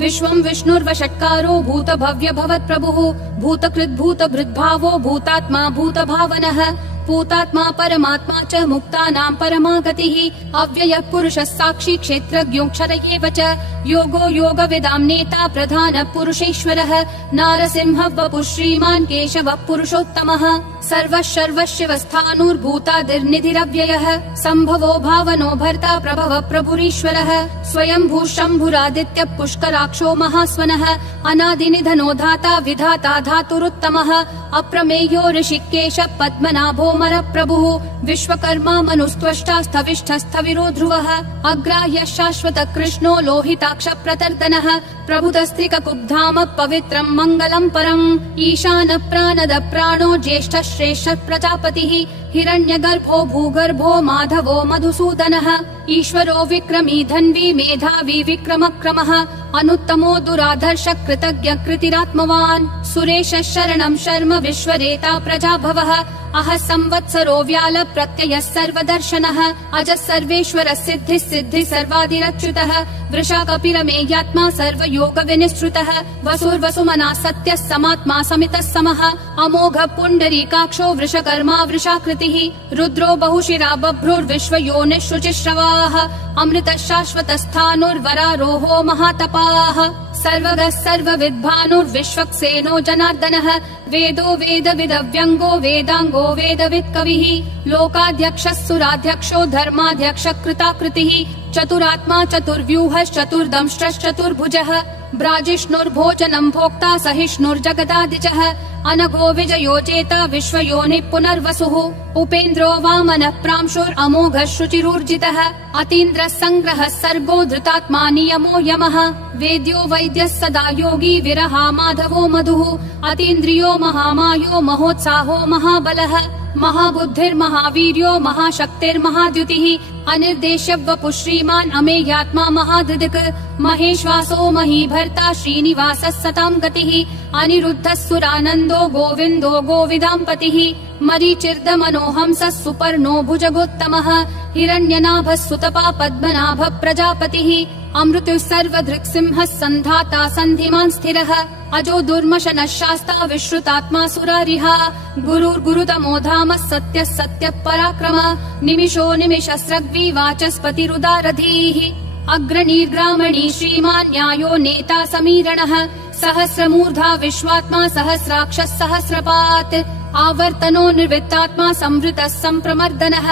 विश्वं विष्णुर्वषट्कारो भूतभव्य भवत्प्रभुः भूतकृद्भूतभृद्भावो भूतात्मा भूतभावनः भूतात्मा परमात्मा च मुक्तानां परमा गतिः अव्ययः पुरुषः साक्षी क्षेत्रज्ञोऽक्षर एव च योगो योगविदां नेता प्रधानः पुरुषेश्वरः नारसिंहः वपुः श्रीमान् केशवः पुरुषोत्तमः सर्वः सर्वशिवस्थाणुर्भूतादिर्निधिरव्ययः सम्भवो भावनो भर्ता प्रभवः प्रभुरीश्वरः स्वयंभू शम्भुरादित्यः पुष्कराक्षो महास्वनः अनादिनिधनो धाता विधाता धातुरुत्तमः अप्रमेयो ऋषिकेश पद्मनाभो प्रभुः विश्वकर्मा मनुस्त्वष्टा स्थविष्ठस्थविरो ध्रुवः अग्राह्य शाश्वत कृष्णो लोहिताक्ष प्रतर्दनः प्रभुतस्त्रिककुब्धाम पवित्रं मङ्गलं परम् ईशान प्राणद प्राणो ज्येष्ठ श्रेष्ठ प्रजापतिः हिरण्यगर्भो भूगर्भो माधवो मधुसूदनः ईश्वरो विक्रमी धन्वी मेधावी विक्रमक्रमः अनुत्तमो दुराधर्ष कृतज्ञ कृतिरात्मवान् सुरेश शरणं शर्म विश्वरेता प्रजाभवः अह संवत्सरो व्याल प्रत्ययः सर्वदर्शनः अजः सर्वेश्वर सिद्धिः सिद्धि सर्वादिरच्युतः वृषा कपिलमेयात्मा सर्वयोग विनिश्रुतः वसुर्वसुमना सत्यः समात्मा समितः समः अमोघ पुण्डरीकाक्षो वृषकर्मा वृषाकृतिः रुद्रो बहुशिरा बभ्रुर्विश्वयोनिः शुचिश्रवाः अमृतः शाश्वतस्थाणुर्वरारोहो महातपाः सर्वगः सर्वविद्भानुर्विश्वक्सेनो जनार्दनः वेदो वेदविदव्यङ्गो वेदाङ्गो वेदवित् कविः लोकाध्यक्षः सुराध्यक्षो धर्माध्यक्ष कृताकृतिः चतुरात्मा चतुर्व्यूहश्चतुर्दंष्ट्रश्चतुर्भुजः ब्राजिष्णुर्भोजनं भोक्ता सहिष्णुर्जगदादिजः अनघो विजयो जेता विश्वयोनिः पुनर्वसुः उपेन्द्रो वामनः प्रांशुरमोघः शुचिरूर्जितः अतीन्द्रः सङ्ग्रहः सर्गो धृतात्मा नियमो यमः वेद्यो वैद्यः सदा योगी विरहा माधवो मधुः अतीन्द्रियो महामायो महोत्साहो महाबलः महाबुद्धिर्महावीर्यो महाशक्तिर्महाद्युतिः अनिर्देश्य वपुः श्रीमान् अमेयात्मा महाधृदिक् महेश्वासो महीभर्ता श्रीनिवासः सतां गतिः अनिरुद्धः सुरानन्दो गोविन्दो गोविदाम्पतिः मरीचिर्दमनोहंसः सुपर्णो भुजगोत्तमः हिरण्यनाभः सुतपा पद्मनाभः प्रजापतिः अमृतुः सर्वधृक्सिंहः सन्धाता सन्धिमान् स्थिरः अजो दुर्मशनः शास्ता विश्रुतात्मा सुरारिः गुरुर्गुरुतमो धामः सत्यः सत्यः पराक्रमः निमिषो निमिषस्रग्वी वाचस्पतिरुदारधीः अग्रणीर्ग्रामणी श्रीमान् न्यायो नेता समीरणः सहस्रमूर्धा विश्वात्मा सहस्राक्षः सहस्रपात् आवर्तनो निर्वित्तात्मा संवृतः सम्प्रमर्दनः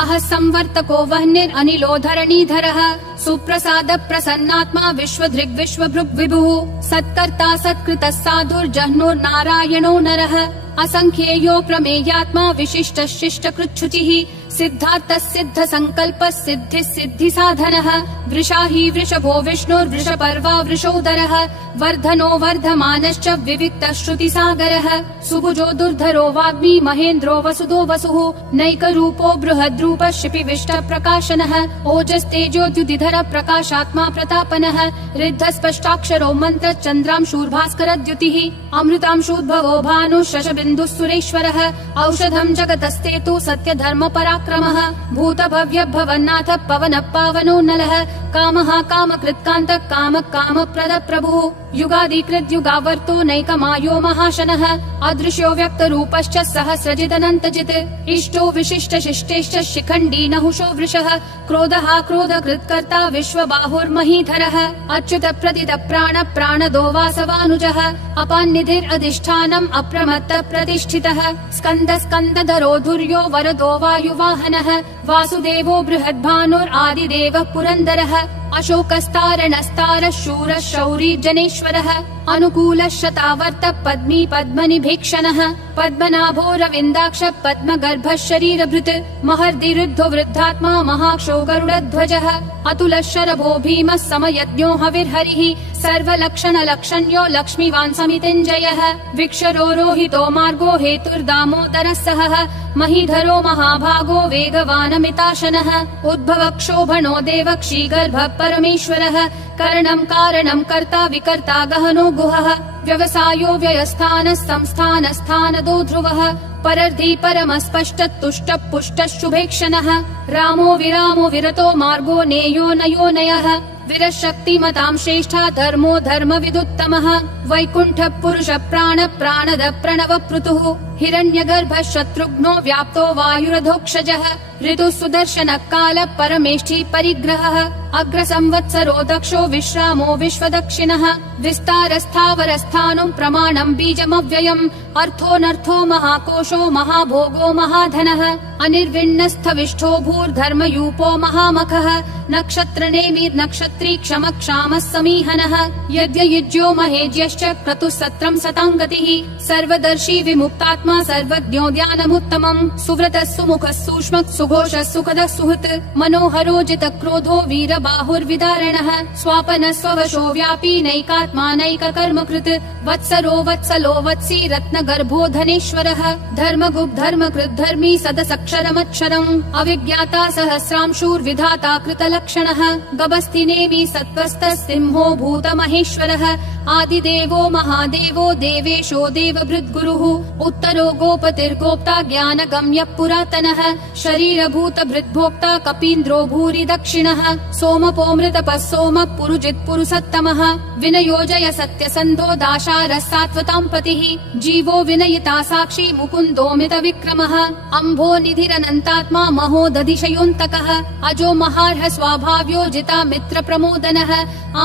अह संवर्तको वह्निरनिलो धरणीधरः सुप्रसाद प्रसन्नात्मा विश्वधृग् विश्वभृग् विभुः सत्कर्ता सत्कृतः साधुर्जह्नुर्नारायणो नरः असंख्येयो प्रमेयात्मा विशिष्ट शिष्ट कृच्छुचिः सिद्धार्थः सिद्ध संकल्पः सिद्धिः सिद्धि साधनः वृषाही वृषभो विष्णुर्वृषपर्वा वृषोदरः वर्धनो वर्धमानश्च विविक्तः श्रुतिसागरः सुभुजो दुर्धरो वाग्मी महेन्द्रो वसुदो वसुः नैकरूपो बृहद्रूपः शिपिविष्ट प्रकाशनः ओजस्तेजोद्युतिधर प्रकाशात्मा प्रतापनः ऋद्धस्पष्टाक्षरो मन्त्र चन्द्रांशूर्भास्करद्युतिः अमृतांशूद्भवो भानुः शशबिन्दुः सुरेश्वरः औषधं जगतस्तेतु सत्यधर्म पराक्रमः भूतभव्य भवन्नाथ पवनः पावनो नलः कामः कामकृत्कान्तः कामः कामप्रद प्रभुः युगादिकृत् युगावर्तो नैकमायो महाशनः अदृश्यो व्यक्तरूपश्च सहस्रजिदनन्तजित् इष्टो विशिष्ट शिष्टेश्च शिखण्डी नहुषो वृषः क्रोधः क्रोधकृत्कर्ता विश्वबाहुर्महीधरः अच्युत प्रदित प्राण प्राणदो वासवानुजः अपान्निधिरधिष्ठानम् अप्रमत्त प्रतिष्ठितः स्कन्द स्कन्दधरो धुर्यो वरदो वायुवाहनः वासुदेवो बृहद्भानुरादिदेवः पुरन्दरः अशोकस्तारणस्तारः शूरः शौरी जनेश्वरः अनुकूलः शतावर्त पद्मी पद्मनिभीक्षणः पद्मनाभो रविन्दाक्ष पद्मगर्भः शरीरभृत् महर्दिरुद्धो वृद्धात्मा महाक्षो गरुडध्वजः अतुलः शरभो भीमः समयज्ञो हविर्हरिः सर्वलक्षणलक्षण्यो लक्ष्मीवान् समितिञ्जयः विक्षरो रोहितो मार्गो हेतुर्दामोदरः सहः महीधरो महाभागो वेगवानमिताशनः उद्भव क्षोभणो देवक्षीगर्भः परमेश्वरः करणं कारणं कर्ता विकर्ता गहनो गुहः व्यवसायो व्ययस्थानः संस्थानस्थानदो ध्रुवः परर्धि परमस्पष्टतुष्ट पुष्ट शुभेक्षणः रामो विरामो विरतो मार्गो नेयो नयो नयः विरशक्तिमतां श्रेष्ठा धर्मो धर्म विदुत्तमः वैकुण्ठ पुरुष प्राण प्राणद प्रणव पृथुः हिरण्यगर्भ शत्रुघ्नो व्याप्तो वायुरधोक्षजः ऋतु सुदर्शन काल परमेष्ठी परिग्रहः अग्र संवत्सरो दक्षो विश्रामो विश्वदक्षिणः विस्तारस्थावरस्थानं प्रमाणं बीजमव्ययम् अर्थोऽनर्थो महाकोशो महाभोगो महाधनः अनिर्विण्णस्थविष्ठो भूर्धर्मयूपो महामखः नक्षत्रनेमिर् नक्षत्री क्षम क्षामः समीहनः यज्ञयुज्यो महेज्यश्च क्रतुः सत्रं सताङ्गतिः सर्वदर्शी विमुक्तात्मा सर्वज्ञो ध्यानमुत्तमम् सुव्रतः सुमुखः सूक्ष्मः सुघोषः सुखदः सुहृत् मनोहरो जितक्रोधो वीरबाहुर्विदारणः स्वापनः स्ववशो व्यापी नैकात्मा नैककर्मकृत् वत्सरो वत्सलो वत्सी रत्नगर्भो धनेश्वरः धर्मगुप् धर्मकृत् धर्मी सदसक्षरमक्षरम् अविज्ञाता सहस्रांशूर्विधाता कृतलक्षणः गभस्तिनेमि सत्त्वस्थः सिंहो भूतमहेश्वरः आदिदेवो महादेवो देवेशो देवभृद्गुरुः उत्तरो गोपतिर्गोप्ता ज्ञानगम्यः पुरातनः शरीरभूतभृद्भोक्ता कपीन्द्रो भूरि दक्षिणः सोमपोऽमृतपः सोमः पुरुजित् पुरुषोत्तमः विनयोजय सत्यसन्धो दाशारः सात्वतां पतिः जीवो विनयिता साक्षी मुकुन्दोमित विक्रमः अम्भो निधिरनन्तात्मा महोदधिशयोऽन्तकः अजो महार्ह स्वाभाव्यो जिता मित्र प्रमोदनः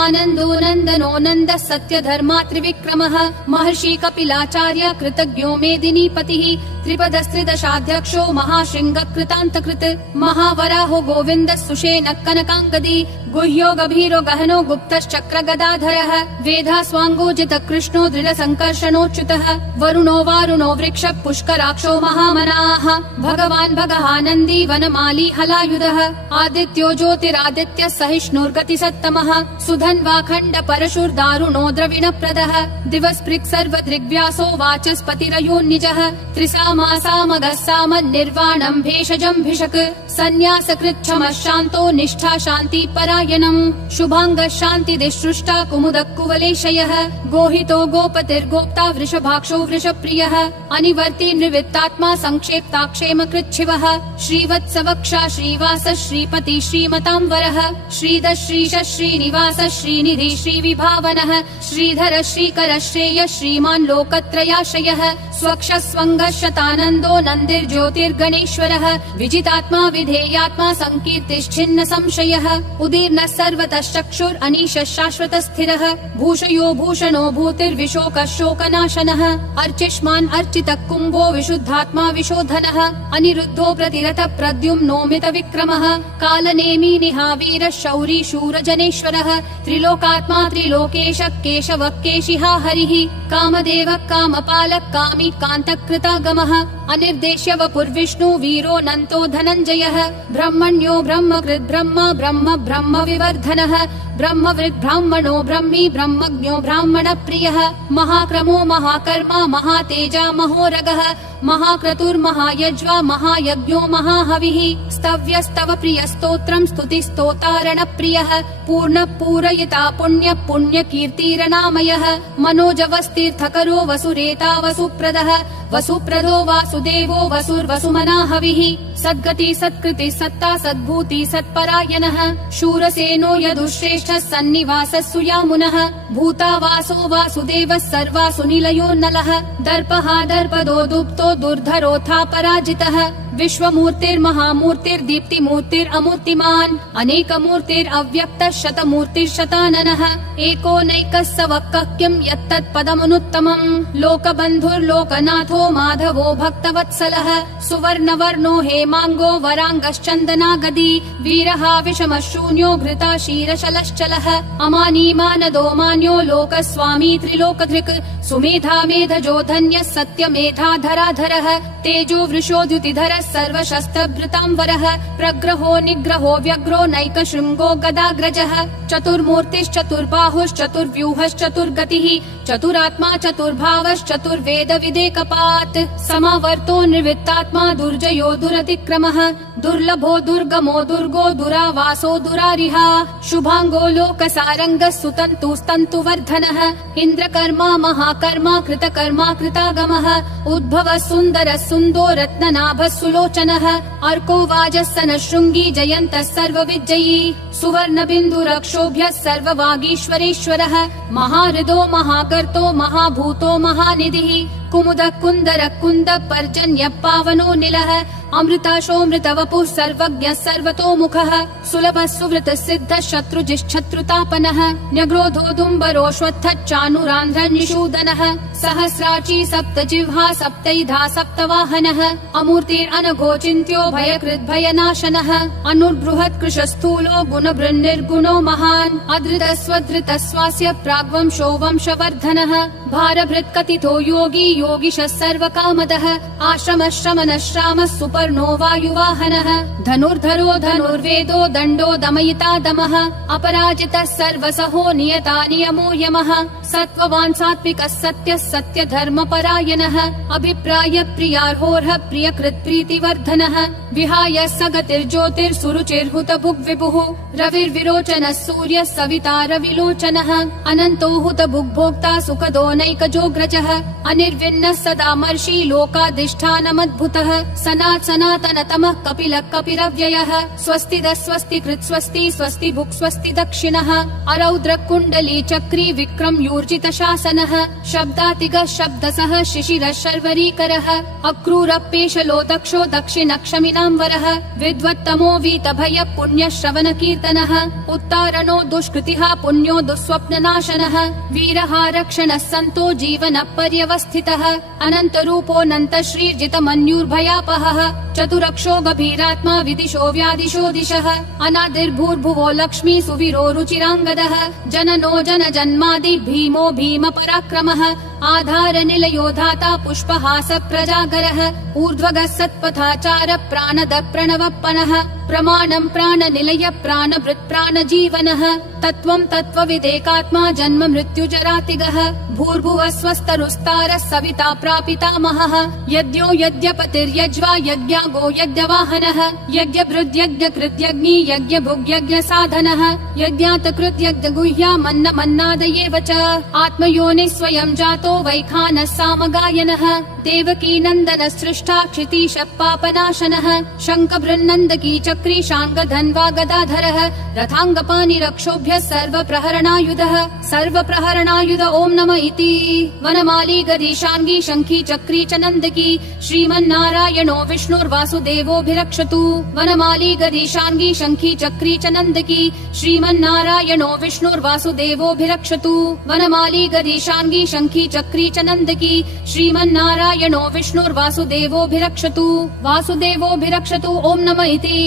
आनन्दो नन्दनो नन्दः सत्यधर्मा त्रिविक्रमः महर्षि कपिलाचार्य कृतज्ञो मेदिनीपतिः त्रिपदस्त्रिदशाध्यक्षो महाशृङ्ग कृतान्तकृत् महावराहो गोविन्दः सुषेण कनकाङ्गदी गुह्यो गभीरो गहनो गुप्तश्चक्र गदाधरः वेधास्वाङ्गो जित कृष्णो दृढ संकर्षणोच्युतः वरुणो वारुणो वृक्ष पुष्कराक्षो महामनाः भगवान् भगहानन्दी वनमाली हलायुधः आदित्यो ज्योतिरादित्य सहिष्णुर्गति सत्तमः सुधन्वाखण्ड परशुर्दारुणो द्रविणप्रदः दिवस्पृक् सर्वदृग्व्यासो वाचस्पतिरयोन्निजः त्रिसामासामगः साम निर्वाणं भेषजं भिषक् सन्न्यासकृच्छमः शान्तो निष्ठा शान्ति परायणम् शुभाङ्गः शान्तिदिसृष्टा कुमुदः कुवलेशयः गोहितो गोपतिर्गोप्ता वृषभाक्षो वृषप्रियः अनिवर्ति निवृत्तात्मा संक्षेप्ताक्षेम कृच्छिवः श्रीवत्सवक्षा श्रीवास श्रीपति श्रीमतांवरः श्रीधर श्रीश श्रीनिवास श्रीनिधि श्रीविभावनः श्रीधर श्रीकर श्रेय श्रीमान् लोकत्रयाश्रयः स्वक्ष स्वङ्गः शतानन्दो नन्दिर्ज्योतिर्गणेश्वरः विजितात्मा विधेयात्मा संकीर्तिश्छिन्न संशयः उदीर्णः सर्वतः चक्षुर् अनीशः शाश्वतः स्थिरः भूषयो भूषणो भूतिर्विशोकः शोकनाशनः अर्चिष्मान् अर्चितः कुम्भो विशुद्धात्मा विशोधनः अनिरुद्धो प्रतिरथ प्रद्युम्नोमित विक्रमः कालनेमी निहावीरः शौरी शूरजनेश्वरः त्रिलोकात्मा त्रिलोकेश केशवः केशिहा हरिः कामदेवः कामपालः कामी कान्तकृतागमः अनिर्देश्य वपुर्विष्णु वीरो नन्तो धनञ्जयः ब्रह्मण्यो ब्रह्मकृत् ब्रह्म ब्रह्म ब्रह्म विवर्धनः ब्रह्मवृद् ब्राह्मणो ब्रह्मी ब्रह्मज्ञो ब्राह्मण प्रियः महाक्रमो महाकर्मा महातेजा महोरगः महाक्रतुर्महायज्वा महायज्ञो महाहविः स्तव्यस्तव प्रियस्तोत्रम् स्तुतिस्तोतारण प्रियः पूर्ण पूरयिता पुण्य पुण्य कीर्तिरनामयः मनोजवस्तीर्थकरो वसुरेता वसुप्रदः वसुप्रदो वासुदेवो वसुर्वसुमना हविः सद्गति सत्कृति सत्ता सद्भूति सत्परायणः शूरसेनो यदुश्रेष्ठः सन्निवासः सुयामुनः भूतावासो वासुदेवः सर्वासु निलयो नलः दर्पः दर्पदो दुप्तो दुर्धरोऽथा पराजितः विश्वमूर्तिर्महामूर्तिर्दीप्तिमूर्तिरमूर्तिमान् अनेकमूर्तिरव्यक्तः शतमूर्तिर्शताननः एको नैकः स वक्कः किं यत्तत्पदमनुत्तमम् लोकबन्धुर्लोकनाथो माधवो भक्तवत्सलः सुवर्णवर्णो हेमाङ्गो वराङ्गश्चन्दनागदी वीरः विषमः शून्यो घृता क्षीरशलश्चलः अमानी मानदो मान्यो लोकस्वामी त्रिलोकधृक् सुमेधा मेधजो धन्यः सत्यमेधाधराधरः तेजो वृषोद्युतिधरः सर्वशस्त्रभृतांबरः प्रग्रहो निग्रहो व्यग्रो नैकशृङ्गो गदाग्रजः चतुर्मूर्तिश्चतुर्बाहुश्चतुर्व्यूहश्चतुर्गतिः चतुरात्मा चतुर्भावश्चतुर्वेद विदेकपात् समावर्तो निर्वृत्तात्मा दुर्जयो दुरतिक्रमः दुर्लभो दुर्गमो दुर्गो दुरावासो दुरारिहा शुभांगो लोकसारङ्गः सुतन्तुस्तन्तुवर्धनः इन्द्रकर्मा महाकर्मा कृतकर्मा कृतागमः उद्भवः सुन्दरः सुन्दो रत्ननाभः सुलोचनः अर्को वाजस्सनः शृङ्गी जयन्तः सर्वविजयी सुवर्णबिन्दुरक्षोभ्यः सर्ववागीश्वरेश्वरः महाहृदो महाकर्तो महाभूतो महानिधिः कुमुदः कुन्दरः कुन्दः पर्जन्यः पावनो निलः अमृताशोऽमृतवपुः सर्वज्ञः सर्वतोमुखः सुलभः सुवृतः सिद्धः शत्रुजिश्शत्रुतापनः न्यग्रोधोदुम्बरोऽश्वत्थः चाणूरान्ध्रः निषूदनः सहस्राची सप्तजिह्वा सप्तैधा सप्तवाहनः अमूर्तिरनघोचिन्त्यो भयकृद्भयनाशनः अनुर्बृहत् कृशस्थूलो गुणभृन्निर्गुणो महान् अधृतः स्वधृतः स्वास्य प्राग्वंशो वंशवर्धनः भारभृत्कथितो योगी योगिशः सर्वकामदः आश्रमः श्रमणः श्रामः सुपर्णो वायुवाहनः धनुर्धरो धनुर्वेदो दण्डो दमयिता दमः अपराजितः सर्वसहो नियता नियमो यमः सत्त्ववान् सात्विकः सत्यः सत्यधर्मपरायणः अभिप्राय प्रियार्होर्ह प्रियकृत् प्रीतिवर्धनः विहाय सगतिर्ज्योतिर्सुरुचिर्हुतभुग्विभुः रविर्विरोचनः सूर्यः सविता रविलोचनः अनन्तो हुतभुग्भोक्ता सुखदो नैकजोग्रजः अनिर्विण्णः सदा मर्षि लोकाधिष्ठानमद्भुतः सनातनतमः कपिलः कपिरव्ययः स्वस्तिदः स्वस्तिकृत् स्वस्ति स्वस्ति भुक् स्वस्ति दक्षिणः अरौद्र कुण्डली चक्री विक्रम यूर्जित शासनः शब्दातिगः शब्दसः शिशिरः शर्वरीकरः अक्रूरपेशलो दक्षो दक्षिणक्षमिनाम्बरः विद्वत्तमो वीतभय पुण्यः श्रवण कीर्तनः उत्तारणो दुष्कृतिः पुण्यो दुःस्वप्ननाशनः वीरः रक्षणः सन्तो जीवन पर्यवस्थितः अनन्तरूपोऽनन्त श्रीर्जितमन्युर्भयापहः चतुरक्षो गभीरात्मा विदिशो व्यादिशो दिशः अनादिर्भूर्भुवो लक्ष्मी सुवीरो रुचिराङ्गदः जननो जनजन्मादि भीमो भीम पराक्रमः आधार निलयो धाता पुष्पहास प्रजागरः ऊर्ध्वगः सत्पथाचार प्राणद प्रणवप्पनः प्रमाणं प्राणनिलय प्राणभृत् प्राणजीवनः तत्त्वं तत्त्वविदेकात्मा जन्म मृत्युजरातिगः भूर्भुवः स्वस्तरुस्तारः सविता प्रापितामहः यज्ञो यज्ञपतिर्यज्वा यज्ञागो यज्ञवाहनः यज्ञभृद्यज्ञकृत्यग्नि यज्ञभुग्यज्ञसाधनः यज्ञातकृत्यज्ञगुह्यामन्नमन्नादयेव च आत्मयोनिः स्वयं जातो वैखानः सामगायनः देवकी नन्दनः सृष्टा क्षितीश पापनाशनः शङ्खबृन्नन्दकी चक्री शाङ्गधन्वा गदाधरः रथाङ्गपाणिरक्षोभ्यः सर्वप्रहरणायुधः सर्वप्रहरणायुध ॐ नमः इति वनमाली गदीशाङ्गी शङ्खी चक्री च नन्दकी श्रीमन्नारायणो विष्णुर्वासुदेवोऽभिरक्षतु वनमाली गदीशाङ्गी शङ्खी चक्री च नन्दकी श्रीमन्नारायणो विष्णुर्वासुदेवोऽभिरक्षतु वनमाली गदीशाङ्गी शङ्खी चक्री च नन्दकी श्रीमन्नारायणो विष्णुर्वासुदेवोऽभिरक्षतु वासुदेवोऽभिरक्षतु ॐ नमः इति।